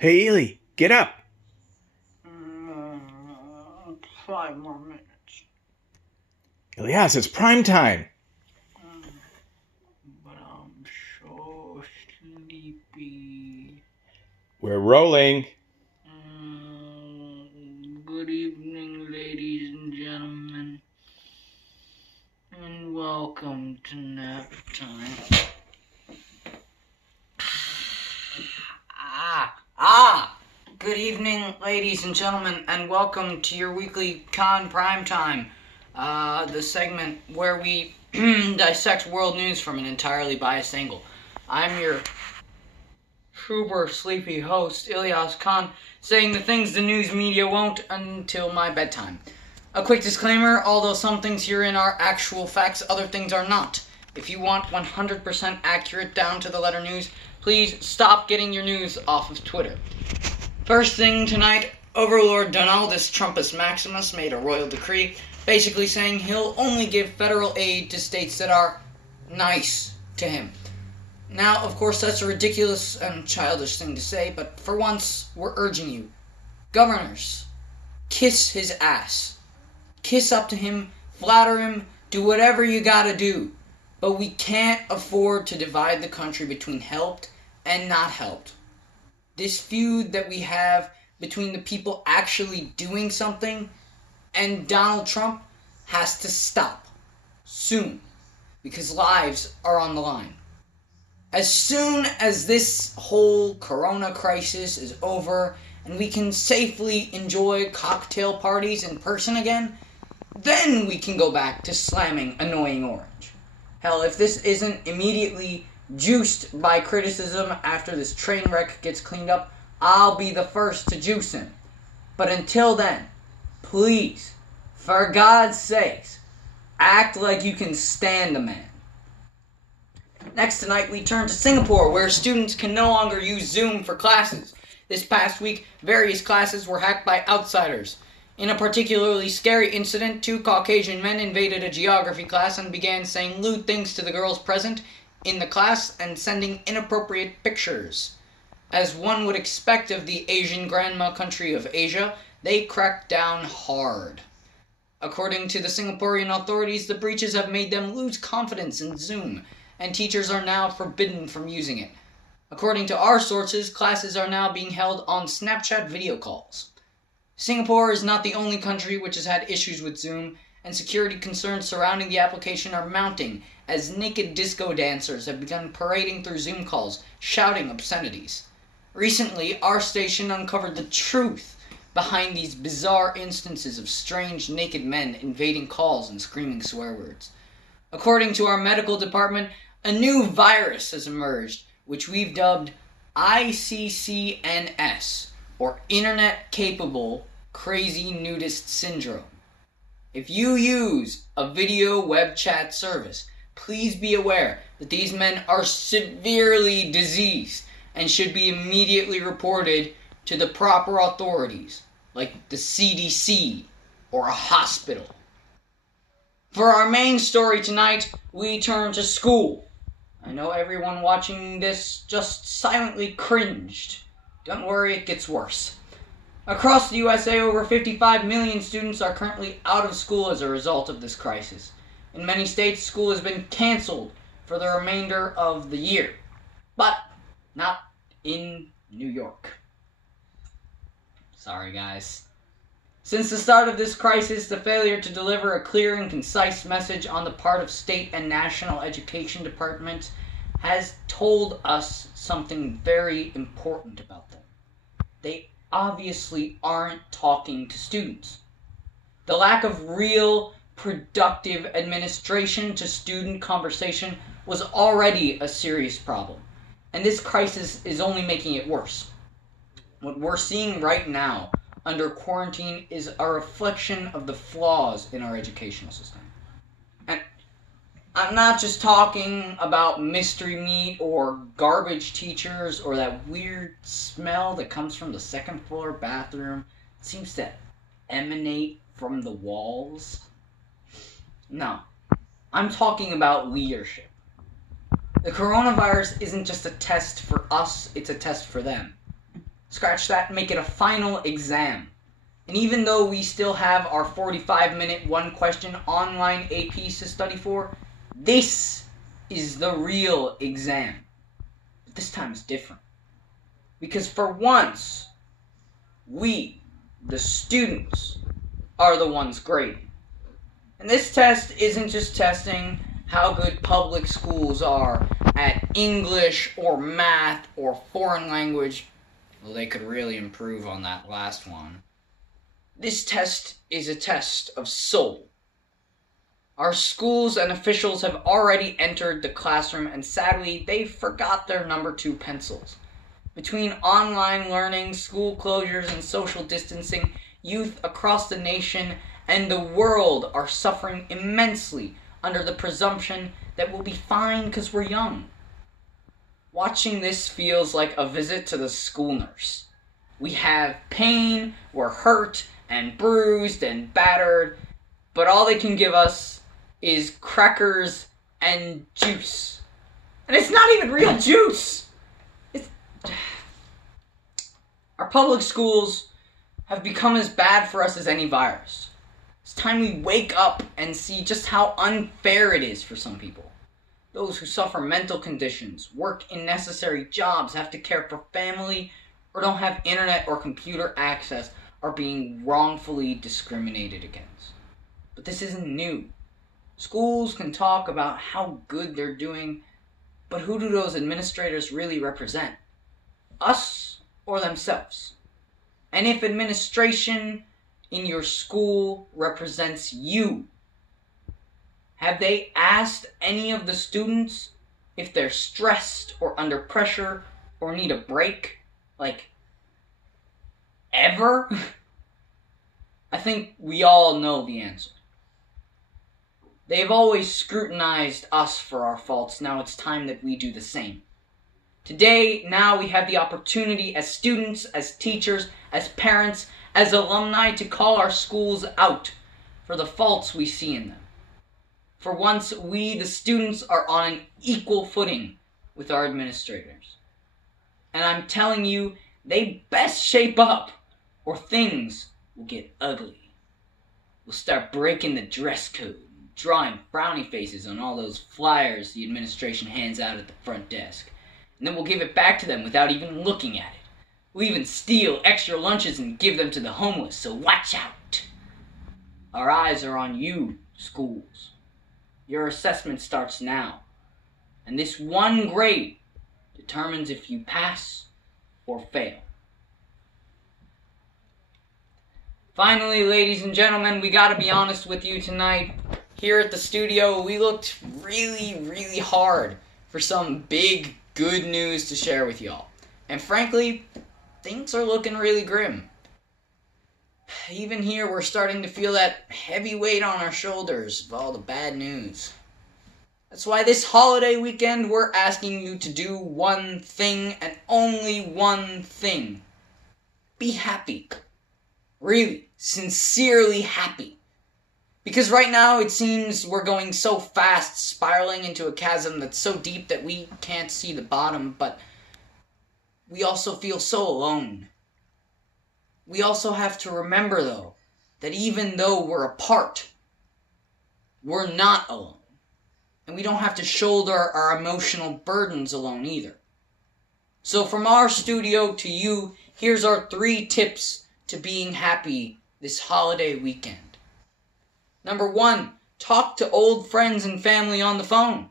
Hey, Ely, get up. 5 more minutes. Elias, it's prime time. But I'm so sleepy. We're rolling. Good evening, ladies and gentlemen, and welcome to nap time. Good evening, ladies and gentlemen, and welcome to your weekly Primetime, the segment where we dissect world news from an entirely biased angle. I'm your super sleepy host, Ilyas Khan, saying the things the news media won't until my bedtime. A quick disclaimer, although some things herein are actual facts, other things are not. If you want 100% accurate down to the letter news, please stop getting your news off of Twitter. First thing tonight, Overlord Donaldus Trumpus Maximus made a royal decree basically saying he'll only give federal aid to states that are nice to him. Now, of course, that's a ridiculous and childish thing to say, but for once, we're urging you. Governors, kiss his ass. Kiss up to him, flatter him, do whatever you gotta do. But we can't afford to divide the country between helped and not helped. This feud that we have between the people actually doing something and Donald Trump has to stop soon, because lives are on the line. As soon as this whole corona crisis is over and we can safely enjoy cocktail parties in person again, then we can go back to slamming Annoying Orange. Hell, if this isn't immediately juiced by criticism after this train wreck gets cleaned up, I'll be the first to juice him. But until then, please, for God's sakes, act like you can stand a man. Next tonight, we turn to Singapore, where students can no longer use Zoom for classes. This past week, various classes were hacked by outsiders. In a particularly scary incident, 2 Caucasian men invaded a geography class and began saying lewd things to the girls present in the class and sending inappropriate pictures. As one would expect of the Asian grandma country of Asia, they cracked down hard. According to the Singaporean authorities, the breaches have made them lose confidence in Zoom, and teachers are now forbidden from using it. According to our sources, classes are now being held on Snapchat video calls. Singapore is not the only country which has had issues with Zoom, and security concerns surrounding the application are mounting as naked disco dancers have begun parading through Zoom calls, shouting obscenities. Recently, our station uncovered the truth behind these bizarre instances of strange naked men invading calls and screaming swear words. According to our medical department, a new virus has emerged, which we've dubbed ICCNS, or Internet Capable Crazy Nudist Syndrome. If you use a video web chat service, please be aware that these men are severely diseased and should be immediately reported to the proper authorities, like the CDC or a hospital. For our main story tonight, we turn to school. I know everyone watching this just silently cringed. Don't worry, it gets worse. Across the USA, over 55 million students are currently out of school as a result of this crisis. In many states, school has been canceled for the remainder of the year. But not in New York. Sorry, guys. Since the start of this crisis, the failure to deliver a clear and concise message on the part of state and national education departments has told us something very important about them. They obviously aren't talking to students. The lack of real, productive administration to student conversation was already a serious problem, and this crisis is only making it worse. What we're seeing right now under quarantine is a reflection of the flaws in our educational system. And I'm not just talking about mystery meat or garbage teachers or that weird smell that comes from the second floor bathroom. It seems to emanate from the walls. No, I'm talking about leadership. The coronavirus isn't just a test for us, it's a test for them. Scratch that and make it a final exam. And even though we still have our 45-minute one-question online APs to study for, this is the real exam. But this time is different. Because for once, we, the students, are the ones grading. And this test isn't just testing how good public schools are at English or math or foreign language. Well, they could really improve on that last one. This test is a test of soul. Our schools and officials have already entered the classroom, and sadly, they forgot their number 2 pencils. Between online learning, school closures, and social distancing, youth across the nation and the world are suffering immensely under the presumption that we'll be fine because we're young. Watching this feels like a visit to the school nurse. We have pain, we're hurt, and bruised, and battered, but all they can give us is crackers and juice. And it's not even real juice! Our public schools have become as bad for us as any virus. It's time we wake up and see just how unfair it is for some people. Those who suffer mental conditions, work in necessary jobs, have to care for family, or don't have internet or computer access are being wrongfully discriminated against. But this isn't new. Schools can talk about how good they're doing, but who do those administrators really represent? Us or themselves? And if administration in your school represents you, have they asked any of the students if they're stressed or under pressure or need a break? Like, ever? I think we all know the answer. They've always scrutinized us for our faults. Now it's time that we do the same. Today, now we have the opportunity as students, as teachers, as parents, as alumni to call our schools out for the faults we see in them. For once, we, the students, are on an equal footing with our administrators. And I'm telling you, they best shape up or things will get ugly. We'll start breaking the dress code, drawing frowny faces on all those flyers the administration hands out at the front desk. And then we'll give it back to them without even looking at it. We'll even steal extra lunches and give them to the homeless, so watch out. Our eyes are on you, schools. Your assessment starts now. And this one grade determines if you pass or fail. Finally, ladies and gentlemen, we gotta be honest with you tonight. Here at the studio, we looked really hard for some big, good news to share with y'all. And frankly, things are looking really grim. Even here, we're starting to feel that heavy weight on our shoulders of all the bad news. That's why this holiday weekend, we're asking you to do one thing and only one thing. Be happy. Really, sincerely happy. Because right now, it seems we're going so fast, spiraling into a chasm that's so deep that we can't see the bottom, but we also feel so alone. We also have to remember, though, that even though we're apart, we're not alone. And we don't have to shoulder our emotional burdens alone either. So from our studio to you, here's our 3 tips to being happy this holiday weekend. Number 1, talk to old friends and family on the phone.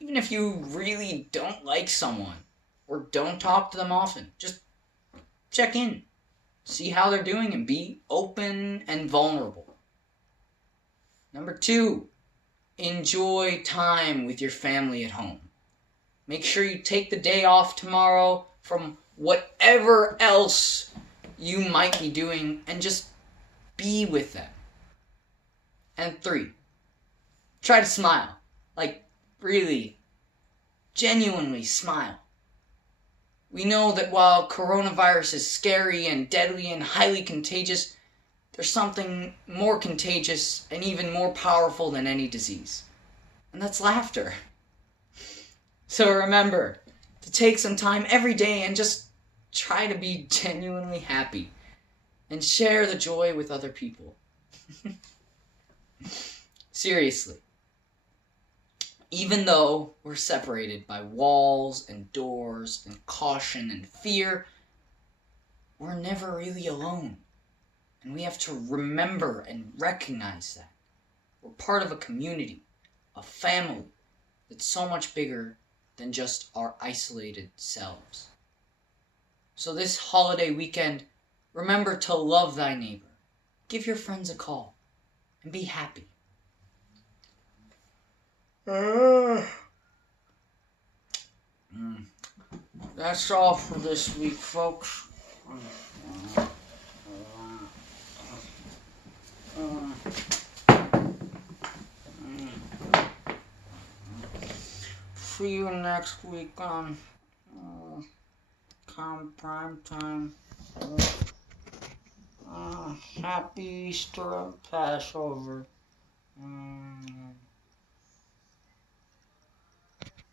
Even if you really don't like someone, or don't talk to them often, just check in. See how they're doing and be open and vulnerable. Number 2, enjoy time with your family at home. Make sure you take the day off tomorrow from whatever else you might be doing and just be with them. And 3, try to smile. Like, really, genuinely smile. We know that while coronavirus is scary and deadly and highly contagious, there's something more contagious and even more powerful than any disease. And that's laughter. So remember to take some time every day and just try to be genuinely happy and share the joy with other people. Seriously. Even though we're separated by walls and doors and caution and fear, we're never really alone. And we have to remember and recognize that. We're part of a community, a family that's so much bigger than just our isolated selves. So this holiday weekend, remember to love thy neighbor. Give your friends a call and be happy. That's all for this week, folks. See you next week on Primetime. Happy Easter and Passover.